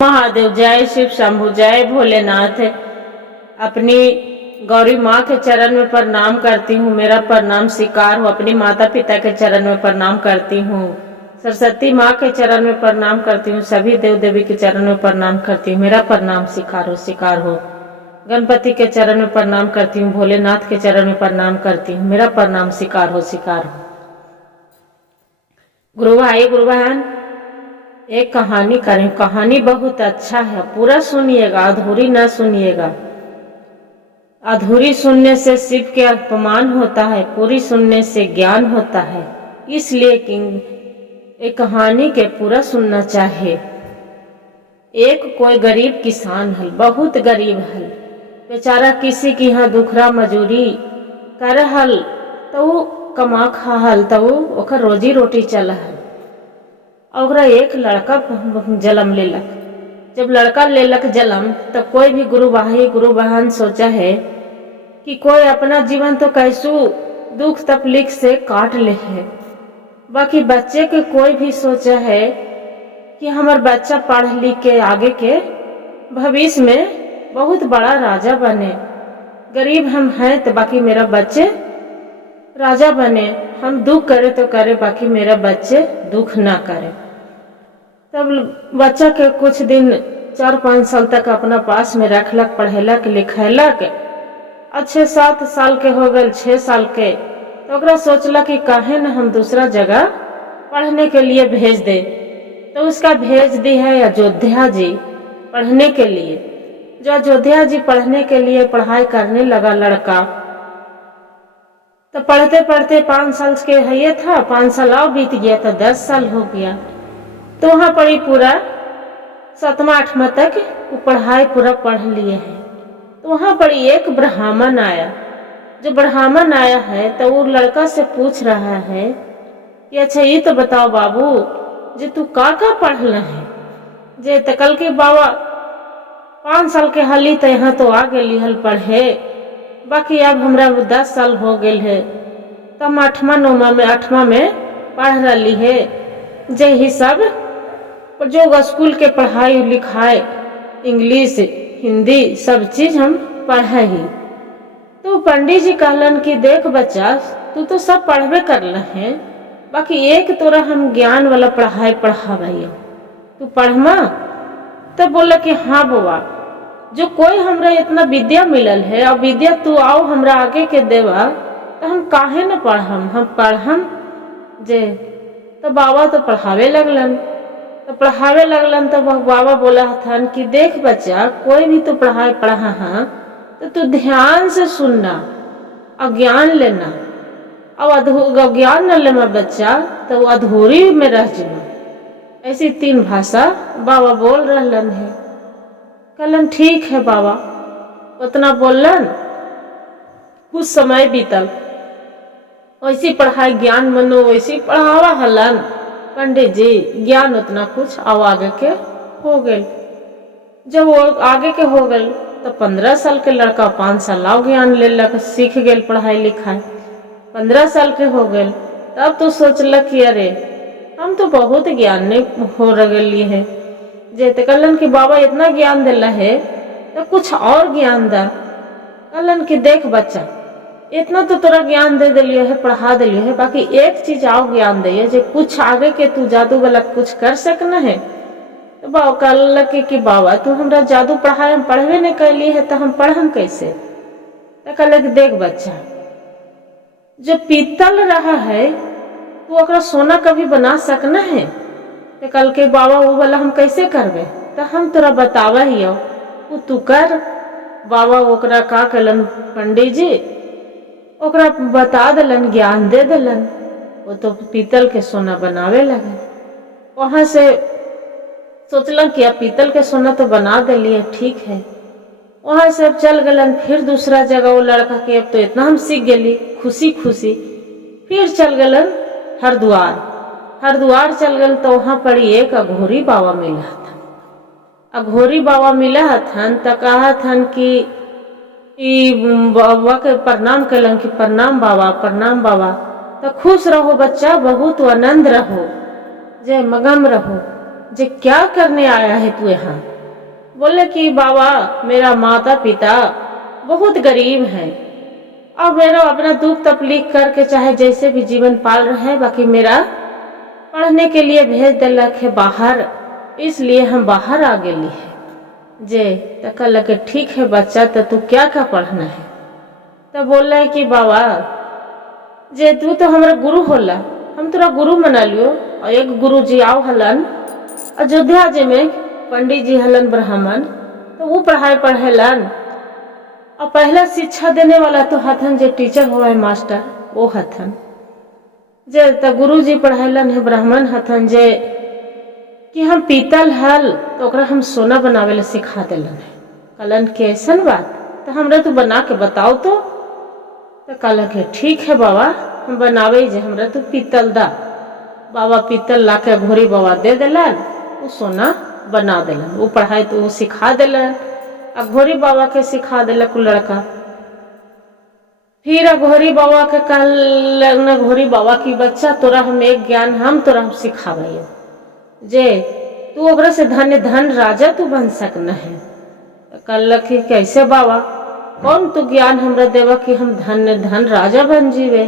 महादेव, जय शिव शंभु, जय भोलेनाथ। अपनी गौरी माँ के चरण में प्रणाम करती हूँ, मेरा प्रणाम स्वीकार हो। अपनी माता पिता के चरण में प्रणाम करती हूँ, सरस्वती माँ के चरण में प्रणाम करती हूँ, सभी देव देवी के चरण में प्रणाम करती हूँ, मेरा प्रणाम स्वीकार हो, स्वीकार हो। गणपति के चरण में प्रणाम करती हूँ, भोलेनाथ के चरण में प्रणाम करती हूँ, मेरा प्रणाम स्वीकार हो, स्वीकार हो। गुरु भाई गुरु बहन, एक कहानी करें। कहानी बहुत अच्छा है, पूरा सुनिएगा, अधूरी न सुनिएगा। अधूरी सुनने से शिव के अपमान होता है, पूरी सुनने से ज्ञान होता है। इसलिए कि एक कहानी के पूरा सुनना चाहिए। एक कोई गरीब किसान हल, बहुत गरीब हल, बेचारा किसी की यहाँ दुखरा मजूरी कर हल, तो कमा खा हल, तो ओकर रोजी रोटी चल हल। और एक लड़का जन्म लेलक। जब लड़का लेलक जन्म, तो कोई भी गुरु भाई गुरु बहन सोचा है कि कोई अपना जीवन तो कैसू दुख तकलीफ से काट ले है, बाकी बच्चे के कोई भी सोचा है कि हमार बच्चा पढ़ लिख के आगे के भविष्य में बहुत बड़ा राजा बने। गरीब हम हैं तो बाकी मेरा बच्चे राजा बने, हम दुख करे तो करे, बाकी मेरा बच्चे दुख ना करे। तब बच्चा के कुछ दिन 4-5 साल तक अपना पास में रखलक, पढ़ेलक लिखेलक। अच्छे 7 साल के हो गए, 6 साल के, तो ओकरा सोचला कि काहे न हम दूसरा जगह पढ़ने के लिए भेज दे। तो उसका भेज दी है अयोध्या जी पढ़ने के लिए। जो अयोध्या जी पढ़ने के लिए पढ़ाई करने लगा लड़का, तो पढ़ते पढ़ते 5 साल के है ये था, 5 साल और बीत गया, तो 10 साल हो गया। तो वहाँ पर ही पूरा 7वां 8वां तक वो पढ़ाई पूरा पढ़ लिए हैं। तो वहाँ पर एक ब्राह्मण आया। जो ब्राह्मण आया है तो वो लड़का से पूछ रहा है कि अच्छा ये तो बताओ बाबू, जे तू का पढ़ल है? जे तो कल के बाबा 5 साल के हली तो यहाँ तो आ गई हल पढ़े, बाकी अब हमरा 10 साल हो गए है, तो हम 8वां में पढ़ रही है। जे ही सब जो स्कूल के पढ़ाई लिखाई, इंग्लिश हिंदी सब चीज हम पढ़े ही। तो पंडित जी कहलन कि देख बच्चा, तू तो सब पढ़बे करल है, बाकी एक तोरा हम ज्ञान वाला पढ़ाई पढ़ावे, तू पढ़मा। तब बोला कि हाँ बुआ, जो कोई हमरा इतना विद्या मिलल है और विद्या तू आओ हमरा आगे के देवा, तो हम काहे न पढ़म, हम पढ़म जे। तो बाबा तो पढ़ावे लगलन। तो बाबा बोला था कि देख बच्चा, कोई भी तू पढ़ाई पढ़ा हाँ, तो तू ध्यान से सुनना और ज्ञान लेना। अब ज्ञान न लेना बच्चा तो अधूरी में रह जाना। ऐसी 3 भाषा बाबा बोल रहलन है। कहलन ठीक है बाबा, उतना बोलन। कुछ समय बीतल, वैसी पढ़ाई ज्ञान मनो वैसी पढ़ावा हलन पंडित जी। ज्ञान उतना कुछ अब आगे के हो गए। जब वो आगे के हो गए तो 15 साल के लड़का 5 साल और ज्ञान ले लक, सीख गए पढ़ाई लिखाई। 15 साल के हो गए, तब तो सोचलक कि अरे हम तो बहुत ज्ञान हो रही है। जे तो कहलन कि बाबा इतना ज्ञान दिला है तो कुछ और ज्ञान दा। कहलन कि देख बच्चा, इतना तो तोरा ज्ञान दे दिलियो है, पढ़ा दिलियो है, बाकी एक चीज और ज्ञान दे जे कुछ आगे के तू जादू वाला कुछ कर सकना है। तो बाबा कहलक कि बाबा तू हमरा जादू पढ़ाई हम पढ़वे नहीं कैली है, तो हम पढ़म कैसे? तो कहलक देख बच्चा, जो पीतल रहा है तू ओकरा सोना कभी बना सकना है? तो कल के बाबा वो वाला हम कैसे करबे? तो हम तोरा बतावा ही हो, तू कर। बाबा ओकरा का कलन पंडित जी ओकरा बता दिलन, ज्ञान दे दिलन। वो तो पीतल के सोना बनावे लगे। वहां से सोचलन कि अब पीतल के सोना तो बना दिलिए, ठीक है। वहां से अब चल गलन फिर दूसरा जगह। वो लड़का के अब तो इतना हम सीख गली, खुशी खुशी फिर चल गलन हरिद्वार चल गल। तो वहां पर एक अघोरी बाबा मिला था। अघोरी बाबा मिला हथन तो कहा थन कि बाबा के प्रणाम कलन कि प्रणाम बाबा, प्रणाम बाबा। तो खुश रहो बच्चा, बहुत आनंद रहो, जय मगन रहो, जे क्या करने आया है तू यहाँ? बोले कि बाबा मेरा माता पिता बहुत गरीब हैं और मेरा अपना दुख तकलीफ करके चाहे जैसे भी जीवन पाल रहे हैं, बाकी मेरा पढ़ने के लिए भेज दिलक है बाहर, इसलिए हम बाहर आ गए है। जे तो कहल के ठीक है बच्चा, तो तू क्या क्या पढ़ना है? तो बोल रहे कि बाबा जे तू तो हमारा गुरु होला, हम तोरा गुरु मना लियो। और एक गुरु जी आओ हलन अयोध्या जी में, पंडित जी हलन ब्राह्मण, तो वो पढ़ेलन। और पहला शिक्षा देने वाला तो हथन जे टीचर हुआ है मास्टर, वो हथन जे तो गुरु जी पढ़ेलन है ब्राह्मण हथन जे कि हम पीतल हल तो ओकरा हम सोना बनावे ला सिखा दिलन है। कहलन के ऐसन बात, तो हमरा तू बना के बताओ तो कहल के ठीक है बाबा हम बनावे जे, हमरा तू पीतल दा। बाबा पीतल ला के घोरी बाबा दे दिलन, वो सोना बना दिलन। वो पढ़ाई तो वो सिखा दिलन, घोरी बाबा के सिखा दिलक लड़का। फिर घोरी बाबा के कहलन घोरी बाबा की बच्चा तोरा हम एक ज्ञान हम तोरा हम सिखावे जे तू ओकरा से धन राजा तू बन सकना है। कहल कि कैसे बाबा, कौन तू ज्ञान हमरा देवा कि हम धन राजा बन जीवे?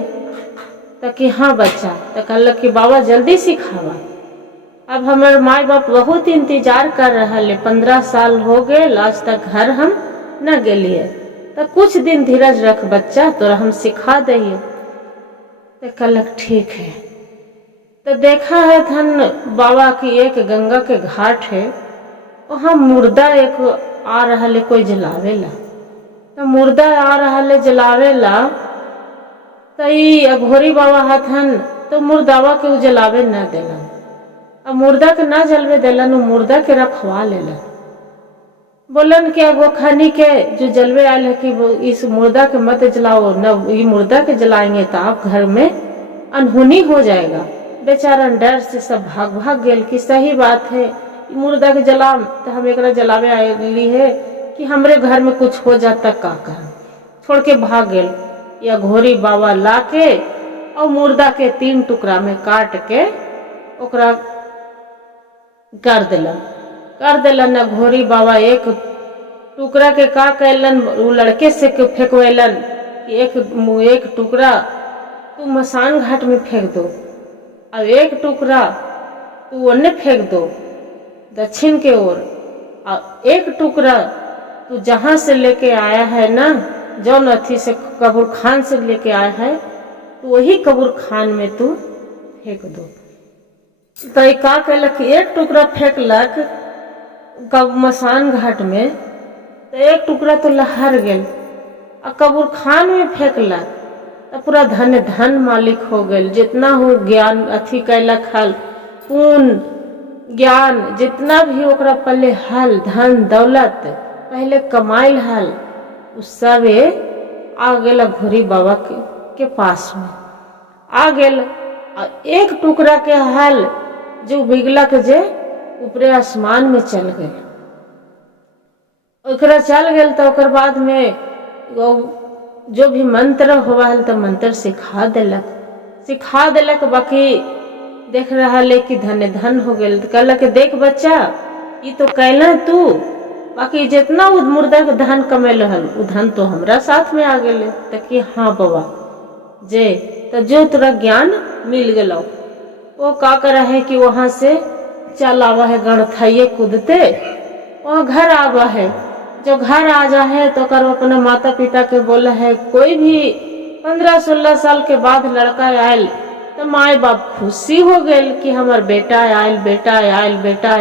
तो कि हाँ बच्चा, तो कहल कि बाबा जल्दी सिखावा, अब हमारे माई बाप बहुत इंतजार कर रहा है, 15 साल हो गए आज तक घर हम न गेलिए, तो कुछ दिन धीरज रख बच्चा, तोरा हम सिखा दिए। तो कहलक ठीक है। तो देखा है धन बाबा की एक गंगा के घाट है, वहाँ मुर्दा एक आ रहा है कोई जलावेला। तो मुर्दा आ रहा है जलावेला, तो अघोरी बाबा हथन तो मुर्दावा के जलावे न देलन। अब मुर्दा के ना जलवे दिलन, मुर्दा के रखवा लेलन। बोलन कि वो खनी के जो जलवे आयल है कि वो इस मुर्दा के मत जलाओ, न ये मुर्दा के जलाएंगे तो आप घर में अनहोनी हो जाएगा। बेचारा डर से सब भाग गेल कि सही बात है, मुर्दा के जलाम तो हम एक जलावे आयली है कि हमरे घर में कुछ हो जाता का कर, छोड़ के भाग गेल। या घोरी बाबा ला के और मुर्दा के 3 टुकड़ा में काट के ओकरा कर दिलन। घोरी बाबा एक टुकड़ा के का कैलन, वो लड़के से फेंकवेलन कि एक टुकड़ा तू मसान घाट में फेंक दो, अब एक टुकड़ा तू ओन्ने फेंक दो दक्षिण के ओर, और एक टुकड़ा तू जहां से लेके आया है ना, जौन अथी से कबूर खान से लेके आया है, तो वही कबूर खान में तू फेंक दो। तो का कहलक एक टुकड़ा फेंकलक कब मसान घाट में, तो एक टुकड़ा तो लहर गेल, और कबूर खान में फेंकलक तो पूरा धन मालिक हो गेल। जितना हो ज्ञान अथी कैलक हल, पूर्ण ज्ञान जितना भी ओकरा पहले हल, धन दौलत पहले कमाइल हल, उस सबे आ गेल घोरी बाबा के पास में आ गेल। और एक टुकड़ा के हल जो बिगलक जे ऊपरे आसमान में चल गए, ओकरा चल गेल। तो ओकर बाद में जो भी मंत्र हुआ है तो मंत्र सिखा दिलक। बाकी देख रहा है कि धन हो गेल। तो कहलक देख बच्चा, ये तो कैला तू, बाकी जितना वो मुर्दा के धन कमेल हल वो धन तो हमरा साथ में आ गेले। तो कि हाँ बाबा जे तो जो तोरा ज्ञान मिल गलो, वो का करा है कि वहां से चल आवा है गणथाइये कूदते, वहाँ घर आवा है। जो घर आ जा है तो कर अपना माता पिता के बोला है, कोई भी 15-16 साल के बाद लड़का आयल तो माए बाप खुशी हो गए कि हमार बेटा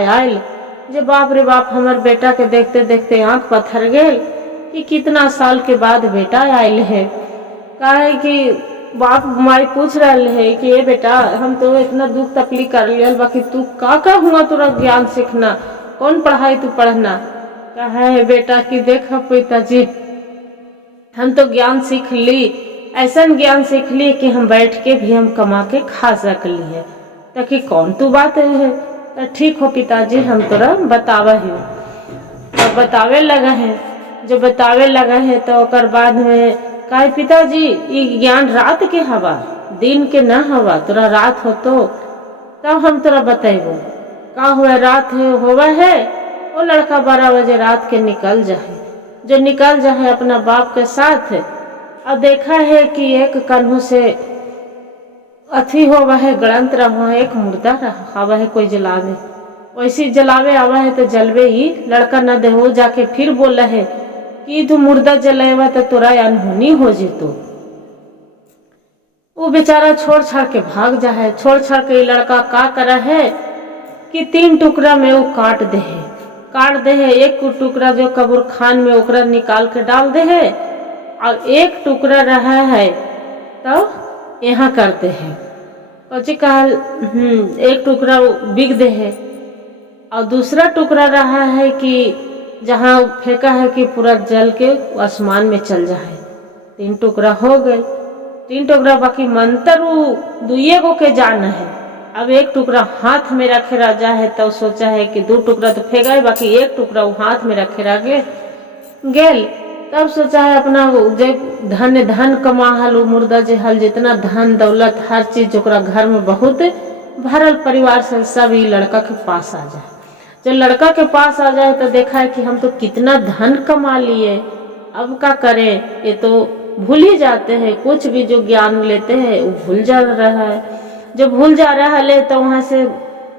आयल। जे बाप रे बाप हमार बेटा के देखते देखते आंख पत्थर गेल कि कितना साल के बाद बेटा आयल है। काहे कि बाप माई पूछ रहे है कि ये बेटा हम तो इतना दुख तकलीफ कर लिया, बाकी तू का हुआ तोरा ज्ञान सीखना, कौन पढ़ाई तू पढ़ना? कहा है बेटा कि देखा पिताजी हम तो ज्ञान सीख ली, ऐसा ज्ञान सीख ली कि हम बैठ के भी हम कमा के खा सकली है। ताकि कौन तू बात है? तो ठीक हो पिताजी हम तोरा बतावा ही। तो बतावे लगा है, जो बतावे लगा है तो ओकर बाद में कहे पिताजी ये ज्ञान रात के हवा, दिन के न हवा, तोरा रात हो तो तब हम तोरा बतेबो। का हुए रात होवे है, वो लड़का 12 बजे रात के निकल जाए, जो निकल जाए अपना बाप के साथ। और देखा है कि एक कन्हू से अथी होवा है, गणंत रहा है, एक मुर्दा रहा आवा है, कोई जलावे वैसी जलावे आवा है तो जलवे ही लड़का न दे हो जाके फिर बोला है कि तू मुर्दा जलावा तो तोरा अनहोनी हो जेतो। वो बेचारा छोड़ छाड़ के भाग जा है। छोड़ छाड़ के लड़का का करा है कि 3 टुकड़ा में वो काट दे है। एक टुकड़ा जो कब्र खान में ओकरा निकाल के डाल दे है, और एक टुकड़ा रहा है तो यहाँ करते हैं कची कहल एक टुकड़ा बिक दे है, और दूसरा टुकड़ा रहा है कि जहाँ फेंका है कि पूरा जल के आसमान में चल जाए। 3 टुकड़ा हो गए, 3 टुकड़ा बाकी मंत्र दुए गो के जाना है। अब एक टुकड़ा हाथ में रखे राजा है, तब सोचा है कि 2 टुकड़ा तो फेंका है, बाकी एक टुकड़ा वो हाथ में रखे रह गेल। तब सोचा है अपना जे धन कमा हल मुर्दा जे हल, जितना धन दौलत हर चीज ओकरा घर में बहुत भरल परिवार से सब ही लड़का के पास आ जाए। जब लड़का के पास आ जाए तो देखा है कि हम तो कितना धन कमा लिए, अब क्या करें। ये तो भूल ही जाते हैं, कुछ भी जो ज्ञान लेते हैं वो भूल जा रहा है। जब भूल जा रहा है तो वहां से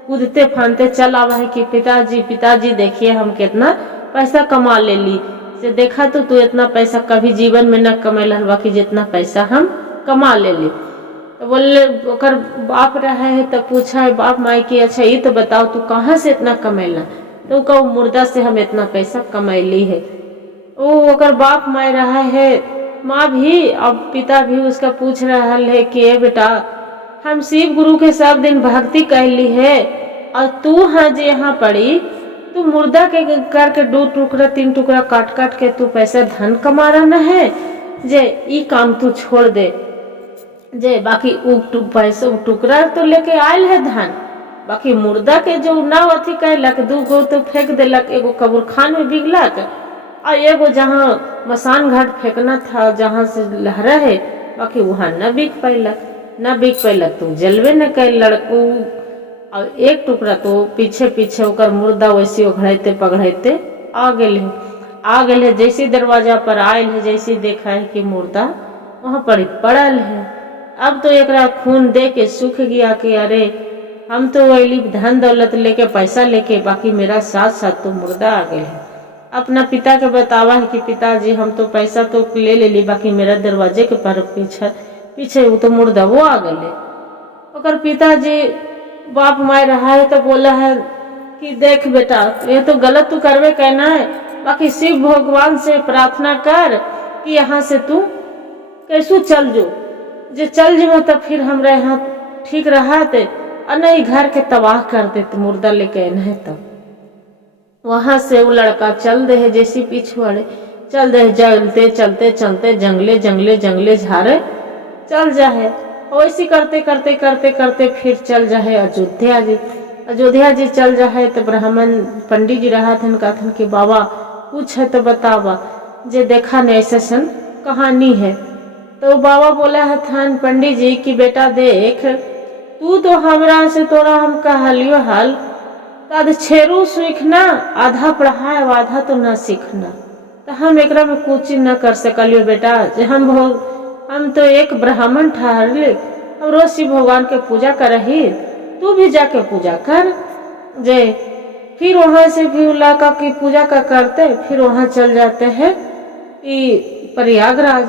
कूदते फानते चल आवा है कि पिताजी देखिए हम कितना पैसा कमा ले ली। से देखा तो तू इतना पैसा कभी जीवन में न कमेला, बाकी जितना पैसा हम कमा ले ली। तो बोले ओकर बाप रहा है तो पूछा है बाप माई की, अच्छा ये तो बताओ तू कहाँ से इतना कमेला। तो कहो मुर्दा से हम इतना पैसा कमैली है। वो ओकर बाप माई रहा है, माँ भी और पिता भी उसका पूछ रहा है कि बेटा हम शिव गुरु के सब दिन भक्ति कैली है, और तू हाँ जे यहाँ पड़ी तू मुर्दा के करके 2 टुकड़ा 3 टुकड़ा काट काट के तू पैसा धन कमा रहा है, जे ई काम तू छोड़ दे। जे बाकी पैसा टुकड़ा तो लेके आयल है धन, बाकी मुर्दा के जो नाव अथी कैलक 2 गो तो फेंक देलक, एगो कब्र खान में बिगलक, और एगो जहाँ मसान घाट फेंकना था जहाँ से लहरा है, बाकी वहाँ न बिक पैलक तो जलवे न कैल लड़को। और एक टुकड़ा तो पीछे पीछे ओकर मुर्दा वैसे उघड़ते पगड़ते आ गए है। जैसे दरवाजा पर आयल है, जैसे देखा है कि मुर्दा वहाँ पर पड़ल है। अब तो एक खून दे के सूख गया कि अरे हम तो वही धन दौलत लेके पैसा लेके, बाकी मेरा साथ साथ तो मुर्दा आ गए है। अपना पिता के बतावा है कि पिताजी हम तो पैसा तो ले ली, बाकी मेरा दरवाजे के पर पीछे वो तो मुर्दा वो आ गए। ओकर पिताजी बाप माय रहा है तो बोला है कि देख बेटा ये तो गलत तू करवे कहना है, बाकी शिव भगवान से प्रार्थना कर कि यहाँ से तू कैसू चल जो चल जो तो फिर हमरा यहाँ ठीक रहा थे, और नहीं घर के तबाह कर देते मुर्दा लेके नहीं। तब वहां से वो लड़का चल दे है, जैसी पिछवाड़े चल दे चलते जंगले झारे चल जाए। वैसे करते फिर चल जाए अयोध्या जी चल जाए। तो ब्राह्मण पंडित जी रहा थन कहथन कि बाबा कुछ है तो बतावा, जे देखा नहीं ऐसा सन कहानी है। तो बाबा बोला है थन पंडित जी कि बेटा देख तू तो हमरा से तोरा हम कहलियो हाल तद छेरू सीखना, आधा पढ़ा है आधा तो न सीखना, तो हम एकरा में कुछ न कर सकलियो बेटा। जे हम तो एक ब्राह्मण ठहरले, हम रोज शिव भगवान के पूजा करही, तू भी जाके पूजा कर। जे फिर वहां से भी इलाका की पूजा का करते, फिर वहां चल जाते हैं प्रयागराज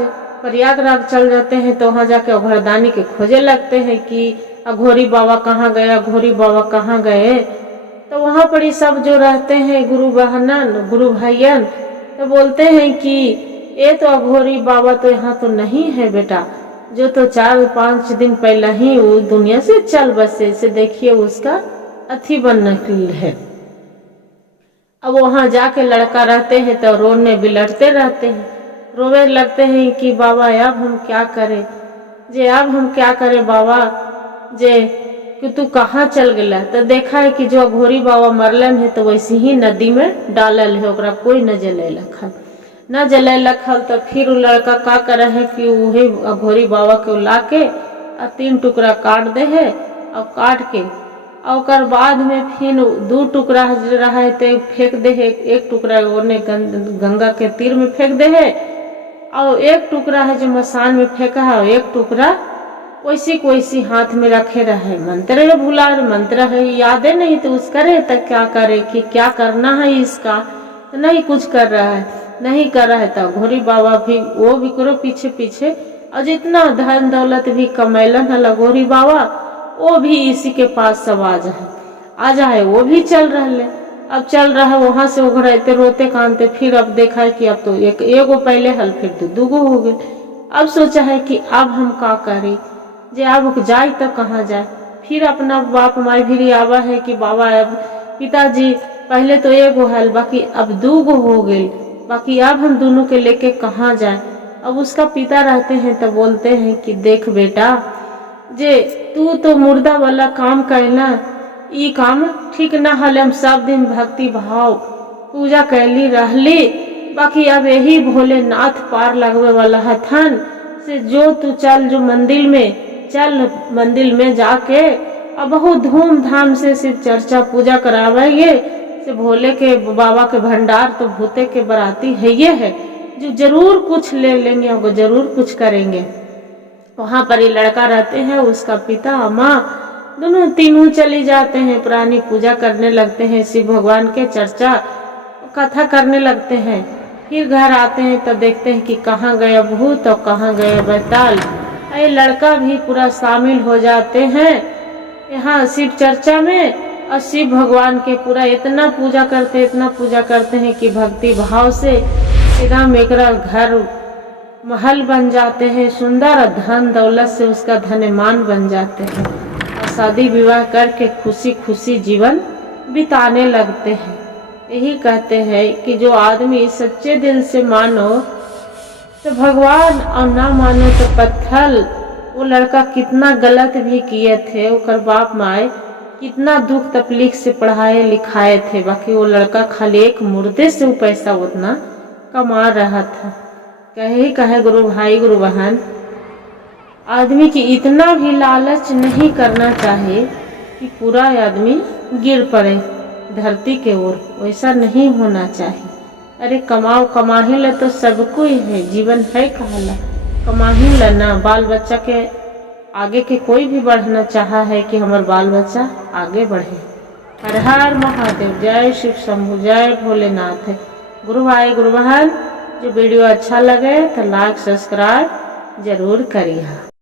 चल जाते हैं। तो वहां जाके घरदानी के खोजे लगते हैं कि अघोरी बाबा कहाँ गए। तो वहां पर ही सब जो रहते हैं गुरु भाईयन तो बोलते हैं कि ये तो अघोरी बाबा तो यहाँ तो नहीं है बेटा, जो तो 4-5 दिन पहले ही वो दुनिया से चल बसे, से देखिए उसका अथी बनना है। अब वहां जाके लड़का रहते हैं तो रोने बिलटते रहते हैं, रोवे लगते हैं कि बाबा अब हम क्या करें बाबा, जे कि तू कहाँ चल गया। तो देखा है कि जो अघोरी बाबा मरलन है तो वैसे ही नदी में डालल है, ओकरा कोई न जले लखल। तो फिर लड़का का करे है कि वही अघोरी बाबा के ला के 3 टुकड़ा काट दे है, और काट के और ओकर बाद में फिर 2 टुकड़ा रहे तो फेंक दे है, एक टुकड़ा ओने गंगा के तीर में फेंक दे है, और एक टुकड़ा है जो मसान में फेंका है, और एक टुकड़ा वैसी को वैसी हाथ में रखे रहे। मंत्र भुला, मंत्र है यादें नहीं तो उस करे तो क्या करे कि क्या करना है इसका, तो नहीं कुछ कर रहा है, नहीं कर रहा है। तो घोरी बाबा भी वो भी करो पीछे पीछे, और जितना धन दौलत भी कमैलन है लगोरी बाबा वो भी इसी के पास सब आ जाए वो भी चल रहे। अब चल रहा है वहां से उघड़ते रोते कानते, फिर अब देखा है कि अब तो एगो पहले हल फिर दूगो हो गए। अब सोचा है कि अब हम का करें, जे अब जाए तो कहाँ जाए। फिर अपना बाप माई भी आवा है कि बाबा अब पिताजी पहले तो एगो हल बाकी अब 2 हो गए, बाकी अब हम दोनों के लेके कहाँ जाए। अब उसका पिता रहते हैं तो बोलते हैं कि देख बेटा, जे तू तो मुर्दा वाला काम कैला, ई काम ठीक न हल। हम सब दिन भक्ति भाव पूजा कैली रहली, बाकी अब यही भोलेनाथ पार लगवे वाला हथन से जो तू चल, जो मंदिर में चल, मंदिर में जाके अब बहुत धूमधाम से शिव चर्चा पूजा करावेंगे से भोले के बाबा के भंडार तो भूते के बराती है ये है, जो जरूर कुछ ले लेंगे और जरूर कुछ करेंगे। वहां पर ये लड़का रहते हैं, उसका पिता माँ दोनों तीनों चली जाते हैं, पुरानी पूजा करने लगते हैं, शिव भगवान के चर्चा कथा करने लगते हैं। फिर घर आते हैं तो देखते हैं कि कहाँ गया भूत और कहाँ गया बैताल। ये लड़का भी पूरा शामिल हो जाते हैं यहाँ शिव चर्चा में, और शिव भगवान के पूरा इतना पूजा करते हैं कि भक्ति भाव से एकदम एक घर महल बन जाते हैं सुंदर, धन दौलत से उसका धनमान बन जाते हैं, और शादी विवाह करके खुशी खुशी जीवन बिताने लगते हैं। यही कहते हैं कि जो आदमी सच्चे दिल से मानो तो भगवान और ना मानो तो पत्थर। वो लड़का कितना गलत भी किए थे, उसका बाप माए कितना दुख तकलीफ से पढ़ाए लिखाए थे, बाकी वो लड़का खाली एक मुर्दे से वो पैसा उतना कमा रहा था। कहे गुरु भाई गुरु बहन, आदमी की इतना भी लालच नहीं करना चाहिए कि पूरा आदमी गिर पड़े धरती के ओर, वैसा नहीं होना चाहिए। अरे कमाओ कमाही ला तो सबको ही है, जीवन है कहला कमाही ला ना। बाल बच्चा के आगे के कोई भी बढ़ना चाहा है कि हमारे बाल बच्चा आगे बढ़े। हर हर महादेव, जय शिव शंभु, जय भोलेनाथ। गुरु भाई गुरु बहन, जो वीडियो अच्छा लगे तो लाइक सब्सक्राइब जरूर करिए।